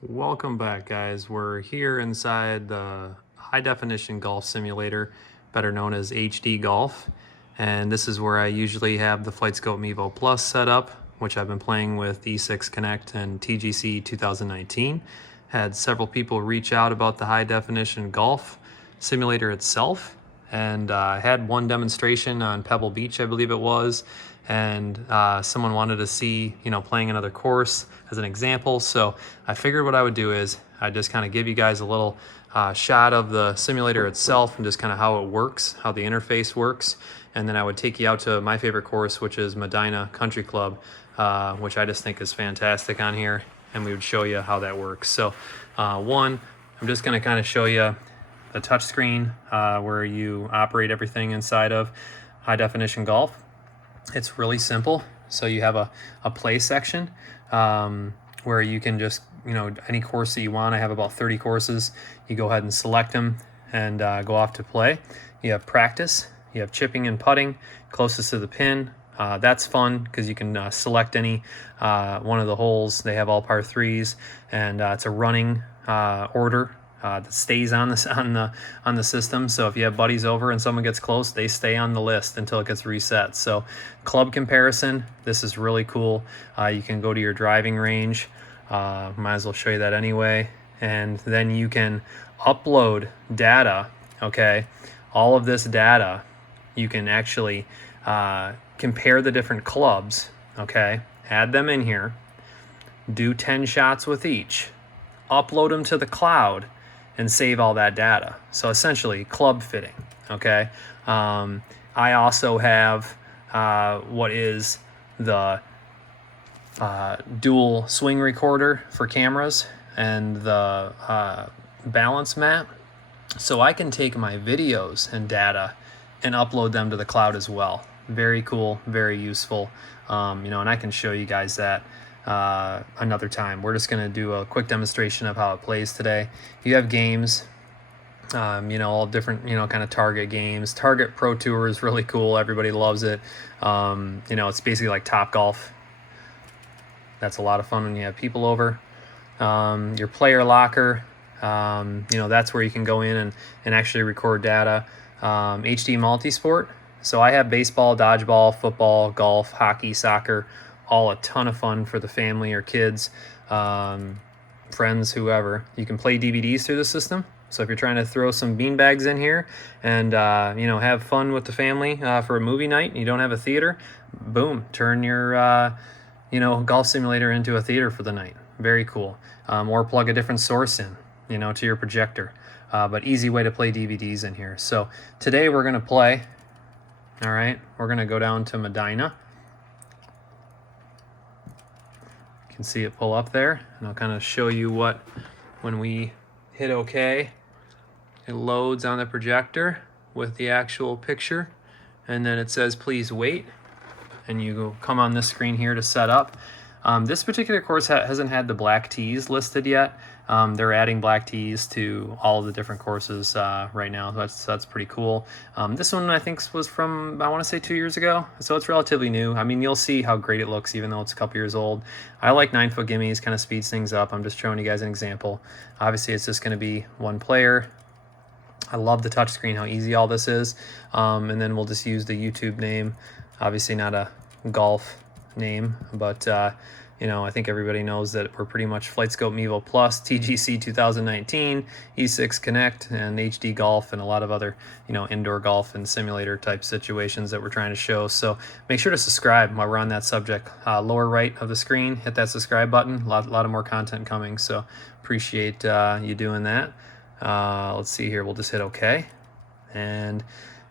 Welcome back, guys. We're here inside the high definition golf simulator, better known as HD Golf. And this is where I usually have the FlightScope Mevo Plus set up, which I've been playing with E6 Connect and TGC 2019. Had several people reach out about the high definition golf simulator itself. And I had one demonstration on Pebble Beach, I believe it was, and someone wanted to see, playing another course as an example. So I figured what I would do is I just kind of give you guys a little shot of the simulator itself and just kind of how it works, how the interface works. And then I would take you out to my favorite course, which is Medina Country Club, which I just think is fantastic on here. And we would show you how that works. So I'm just going to kind of show you the touch screen where you operate everything inside of high definition golf. It's really simple. So you have a play section where you can just, any course that you want. I have about 30 courses. You go ahead and select them and go off to play. You have practice. You have chipping and putting closest to the pin. That's fun because you can select any one of the holes. They have all par threes, and it's a running order that stays on the system. So if you have buddies over and someone gets close, they stay on the list until it gets reset. So club comparison, this is really cool. You can go to your driving range. Might as well show you that anyway. And then you can upload data. Okay, all of this data, you can actually compare the different clubs. Okay, add them in here, do 10 shots with each, upload them to the cloud, and save all that data. So essentially club fitting. Okay, I also have what is the dual swing recorder for cameras and the balance map. So I can take my videos and data and upload them to the cloud as well. Very cool, very useful. And I can show you guys that another time. We're just going to do a quick demonstration of how it plays today. You have games, all different, kind of target games. Target Pro Tour is really cool. Everybody loves it. It's basically like Top Golf. That's a lot of fun when you have people over. Your player locker, that's where you can go in and actually record data. HD multisport. So I have baseball, dodgeball, football, golf, hockey, soccer, all a ton of fun for the family or kids, friends, whoever. You can play DVDs through the system. So if you're trying to throw some beanbags in here and, have fun with the family for a movie night and you don't have a theater, boom, turn your, golf simulator into a theater for the night. Very cool. Or plug a different source in, to your projector. But easy way to play DVDs in here. So today we're going to play, all right, we're going to go down to Medina. You can see it pull up there, and I'll kind of show you when we hit OK, it loads on the projector with the actual picture, and then it says please wait, and you come on this screen here to set up. This particular course hasn't had the black tees listed yet. They're adding black tees to all of the different courses right now. That's pretty cool. This one I think was from, I want to say 2 years ago, so it's relatively new. I mean, you'll see how great it looks even though it's a couple years old. I like 9-foot gimmies, kind of speeds things up. I'm just showing you guys an example. Obviously, it's just going to be one player. I love the touchscreen, how easy all this is. And then we'll just use the YouTube name. Obviously not a golf name, but I think everybody knows that we're pretty much FlightScope Mevo Plus, TGC 2019, E6 Connect, and HD Golf, and a lot of other indoor golf and simulator type situations that we're trying to show. So make sure to subscribe while we're on that subject. Lower right of the screen, hit that subscribe button. A lot of more content coming, so appreciate you doing that. Let's see here, we'll just hit OK, and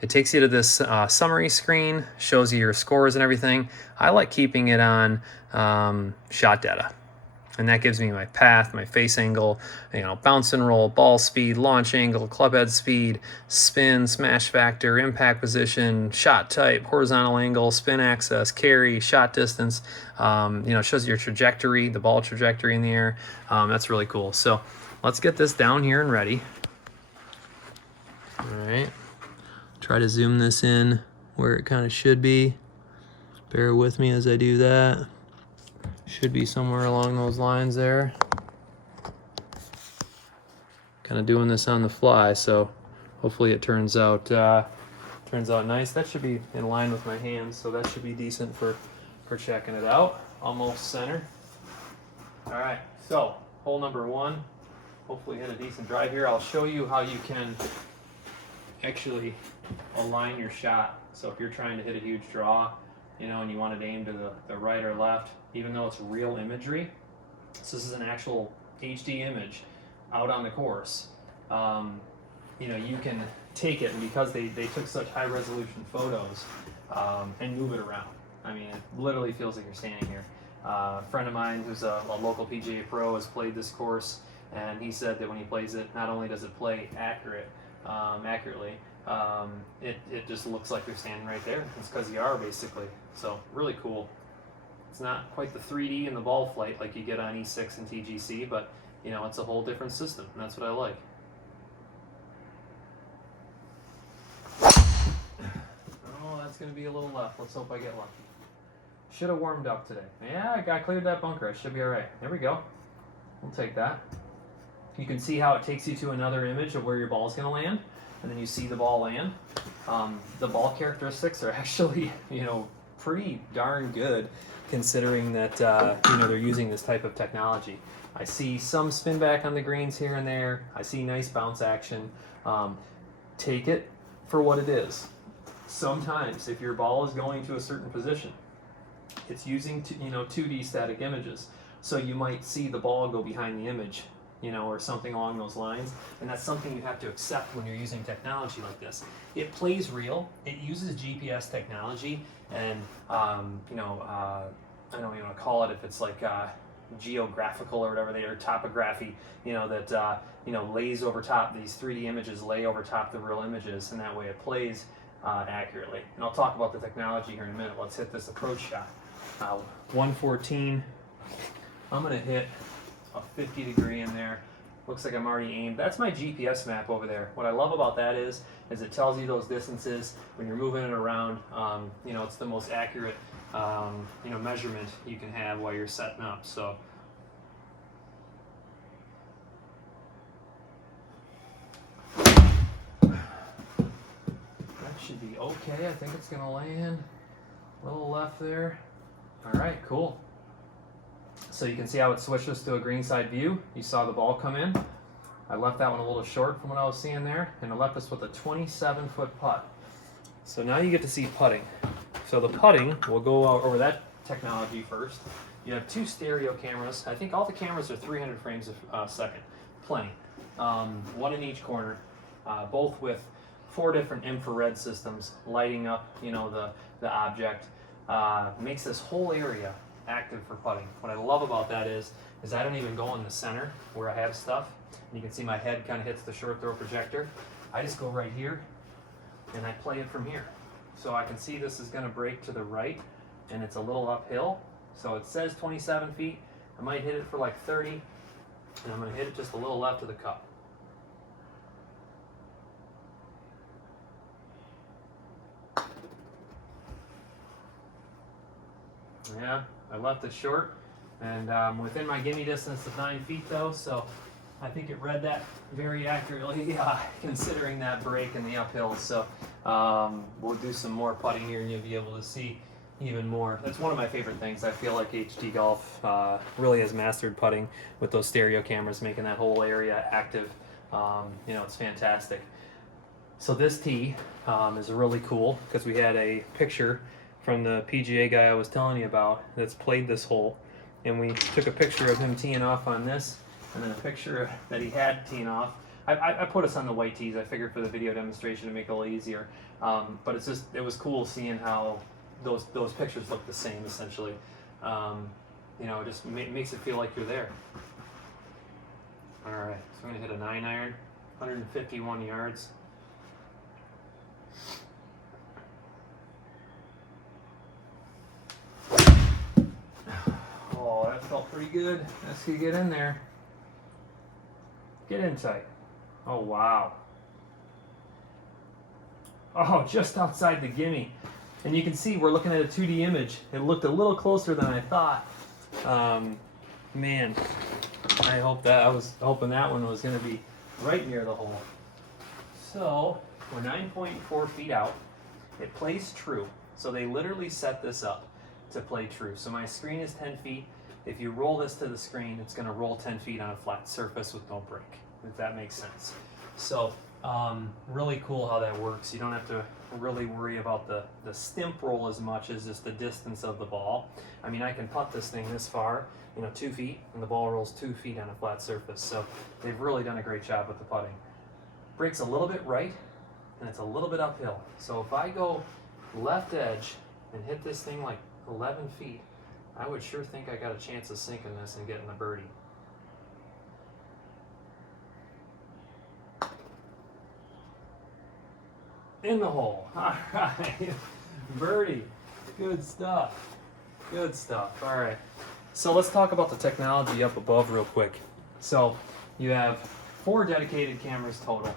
it takes you to this summary screen, shows you your scores and everything. I like keeping it on shot data, and that gives me my path, my face angle, bounce and roll, ball speed, launch angle, club head speed, spin, smash factor, impact position, shot type, horizontal angle, spin axis, carry, shot distance. It shows your trajectory, the ball trajectory in the air. That's really cool. So let's get this down here and ready. All right. Try to zoom this in where it kind of should be. Bear with me as I do that. Should be somewhere along those lines there. kind of doing this on the fly, so hopefully it turns out nice. That should be in line with my hands, so that should be decent for checking it out. Almost center. All right, so hole number 1. Hopefully hit a decent drive here. I'll show you how you can actually align your shot. So if you're trying to hit a huge draw, you know, and you want it aimed to the right or left, even though it's real imagery, so this is an actual HD image out on the course. You know, you can take it, and because they took such high resolution photos, and move it around. I mean, it literally feels like you're standing here. A friend of mine who's a local PGA pro has played this course, and he said that when he plays it, not only does it play accurately, it just looks like you're standing right there. It's because you are, basically. So really cool. It's not quite the 3D and the ball flight like you get on E6 and TGC, but you know, it's a whole different system, and that's what I like. Oh, that's going to be a little left. Let's hope I get lucky. Should have warmed up today. Yeah, I cleared that bunker. I should be all right. There we go. We'll take that. You can see how it takes you to another image of where your ball is going to land, and then you see the ball land. The ball characteristics are actually, you know, pretty darn good, considering that you know, they're using this type of technology. I see some spin back on the greens here and there. I see nice bounce action. Take it for what it is. Sometimes, if your ball is going to a certain position, it's using 2D static images. So you might see the ball go behind the image, you know, or something along those lines. And that's something you have to accept when you're using technology like this. It plays real. It uses GPS technology, and you know, I don't even want to call it if it's like geographical or whatever they are, topography, you know, that you know, lays over top, these 3D images lay over top the real images, and that way it plays accurately. And I'll talk about the technology here in a minute. Let's hit this approach shot. 114. I'm gonna hit a 50 degree in there. Looks like I'm already aimed. That's my GPS map over there. What I love about that is it tells you those distances when you're moving it around. You know, it's the most accurate you know, measurement you can have while you're setting up. So that should be okay. I think it's gonna land a little left there. All right, cool. So you can see how it switches to a greenside view. You saw the ball come in. I left that one a little short from what I was seeing there, and I left us with a 27-foot putt. So now you get to see putting. So the putting, we'll go over that technology first. You have 2 stereo cameras. I think all the cameras are 300 frames a second. Plenty. 1 in each corner, both with 4 different infrared systems lighting up, you know, the object. Makes this whole area active for putting. What I love about that is I don't even go in the center where I have stuff. And you can see my head kind of hits the short throw projector. I just go right here and I play it from here. So I can see this is going to break to the right, and it's a little uphill. So it says 27 feet. I might hit it for like 30, and I'm going to hit it just a little left of the cup. Yeah, I left it short, and within my gimme distance of 9 feet though, so I think it read that very accurately, considering that break in the uphill. So we'll do some more putting here, and you'll be able to see even more. That's one of my favorite things. I feel like HD Golf really has mastered putting with those stereo cameras, making that whole area active. You know, it's fantastic. So this tee is really cool because we had a picture from the PGA guy I was telling you about that's played this hole, and we took a picture of him teeing off on this, and then a picture that he had teeing off. I put us on the white tees, I figured, for the video demonstration to make it a little easier, but it was cool seeing how those pictures look the same, essentially. You know, it just makes it feel like you're there. All right, so I'm gonna hit a 9-iron, 151 yards. Oh, that felt pretty good. Let's see, get in there. Get in tight. Oh, wow. Oh, just outside the gimme. And you can see we're looking at a 2D image. It looked a little closer than I thought. Man, I was hoping that one was going to be right near the hole. So we're 9.4 feet out. It plays true. So they literally set this up to play true. So my screen is 10 feet. If you roll this to the screen, it's going to roll 10 feet on a flat surface with no break, if that makes sense. So really cool how that works. You don't have to really worry about the stimp roll as much as just the distance of the ball. I mean, I can putt this thing this far, 2 feet, and the ball rolls 2 feet on a flat surface. So they've really done a great job with the putting. Breaks a little bit right, and it's a little bit uphill. So if I go left edge and hit this thing like 11 feet, I would sure think I got a chance of sinking this and getting the birdie. In the hole. All right. Birdie. Good stuff. Good stuff. All right. So let's talk about the technology up above real quick. So you have 4 dedicated cameras total.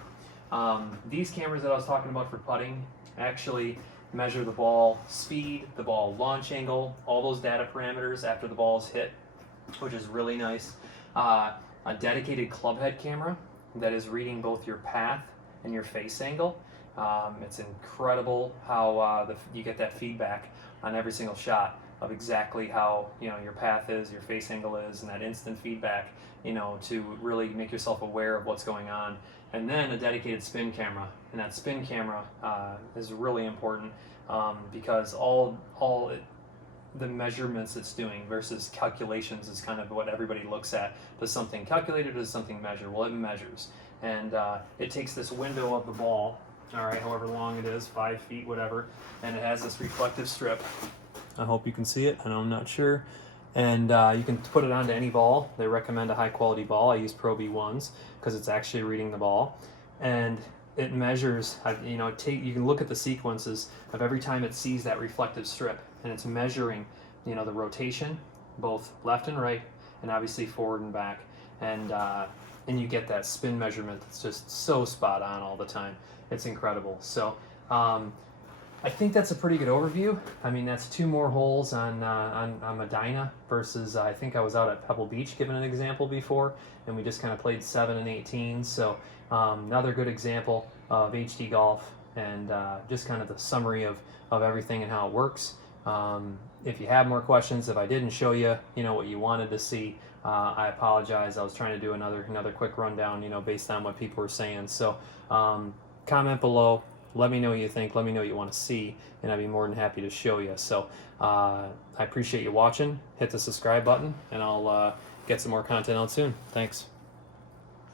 These cameras that I was talking about for putting actually measure the ball speed, the ball launch angle, all those data parameters after the ball is hit, which is really nice. A dedicated club head camera that is reading both your path and your face angle. It's incredible how you get that feedback on every single shot of exactly how your path is, your face angle is, and that instant feedback to really make yourself aware of what's going on. And then a dedicated spin camera, and that spin camera is really important because the measurements it's doing versus calculations is kind of what everybody looks at. Does something calculate or does something measure? Well, it measures, and it takes this window of the ball, all right, however long it is, 5 feet, whatever, and it has this reflective strip. I hope you can see it. I know I'm not sure. And you can put it onto any ball. They recommend a high quality ball. I use Pro V1s because it's actually reading the ball. And it measures, you can look at the sequences of every time it sees that reflective strip, and it's measuring, the rotation, both left and right, and obviously forward and back. And you get that spin measurement that's just so spot on all the time. It's incredible. So I think that's a pretty good overview. I mean, that's 2 more holes on Medina versus I think I was out at Pebble Beach giving an example before, and we just kind of played 7 and 18. So another good example of HD golf, and just kind of the summary of everything and how it works. If you have more questions, if I didn't show you, what you wanted to see, I apologize. I was trying to do another quick rundown, based on what people were saying. So comment below. Let me know what you think. Let me know what you want to see, and I'd be more than happy to show you. So I appreciate you watching. Hit the subscribe button, and I'll get some more content out soon. Thanks.